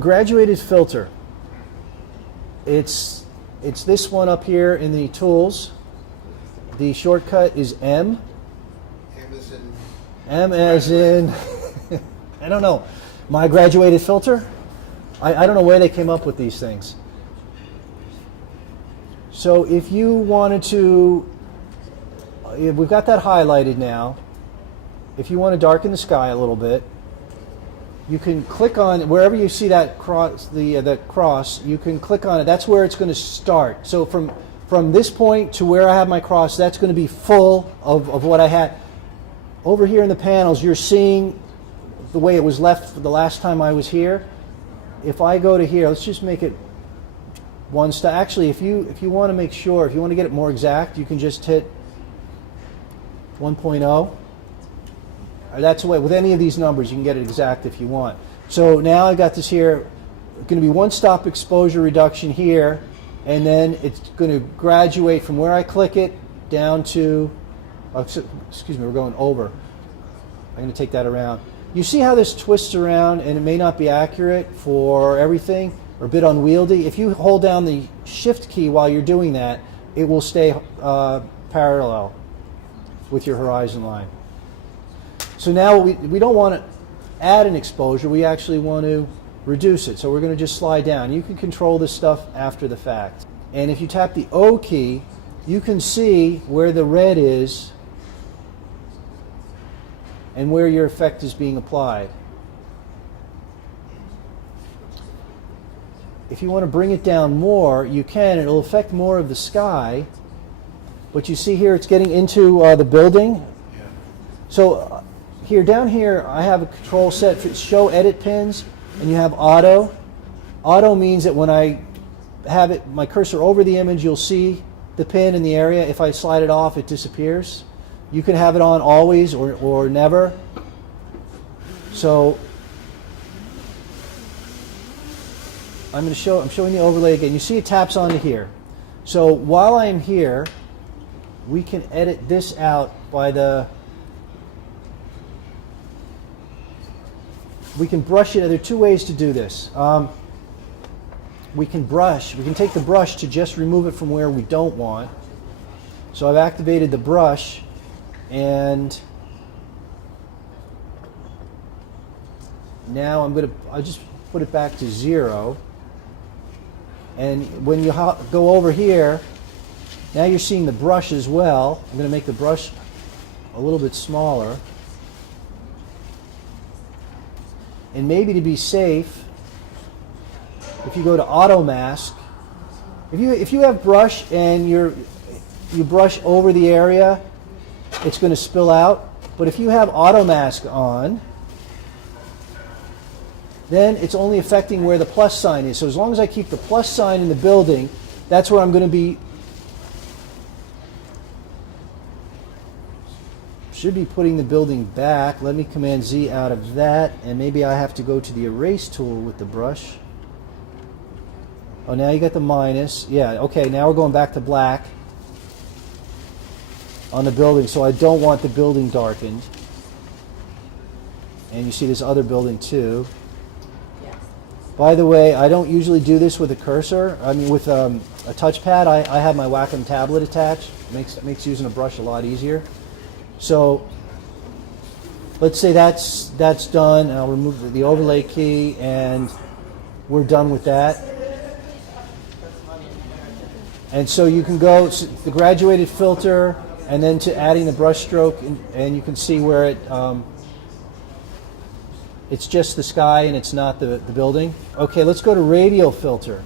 Graduated filter. It's this one up here in the tools. The shortcut is M. M as in I don't know. My graduated filter? I don't know where they came up with these things. So if you wanted to, we've got that highlighted now. If you want to darken the sky a little bit, you can click on wherever you see that cross, that cross. You can click on it. That's where it's going to start. So from this point to where I have my cross, that's going to be full of what I had. Over here in the panels, you're seeing the way it was left for the last time I was here. If I go to here, let's just make it one step. Actually, if you want to make sure, if you want to get it more exact, you can just hit 1.0. That's the way, with any of these numbers, you can get it exact if you want. So now I got this here, going to be one stop exposure reduction here, and then it's going to graduate from where I click it down to, excuse me, we're going over. I'm going to take that around. You see how this twists around, and it may not be accurate for everything, or a bit unwieldy. If you hold down the shift key while you're doing that, it will stay parallel with your horizon line. So now we don't want to add an exposure, we actually want to reduce it. So we're going to just slide down. You can control this stuff after the fact. And if you tap the O key, you can see where the red is and where your effect is being applied. If you want to bring it down more, you can. It'll affect more of the sky. But you see here it's getting into the building. So here, down here, I have a control set for show edit pins, and you have auto. Auto means that when I have it, my cursor over the image, you'll see the pin in the area. If I slide it off, it disappears. You can have it on always or never. So I'm showing the overlay again. You see it taps onto here. So while I'm here, we can edit this out by we can brush it. There are two ways to do this. We can take the brush to just remove it from where we don't want. So I've activated the brush, and now I'll just put it back to 0. And when you go over here, now you're seeing the brush as well. I'm going to make the brush a little bit smaller. And maybe to be safe, if you go to auto mask, if you have brush and you brush over the area, it's going to spill out. But if you have auto mask on, then it's only affecting where the plus sign is. So as long as I keep the plus sign in the building, that's where I'm going to be. Should be putting the building back. Let me Command Z out of that, and maybe I have to go to the erase tool with the brush. Oh, now you got the minus. Yeah, okay, now we're going back to black on the building, so I don't want the building darkened. And you see this other building too. Yes. By the way, I don't usually do this with a cursor. I mean, with a touchpad. I have my Wacom tablet attached. Makes using a brush a lot easier. So let's say that's done. I'll remove the overlay key, and we're done with that. And so you can go to the graduated filter, and then to adding the brush stroke, and you can see where it's just the sky and it's not the building. Okay, let's go to radial filter.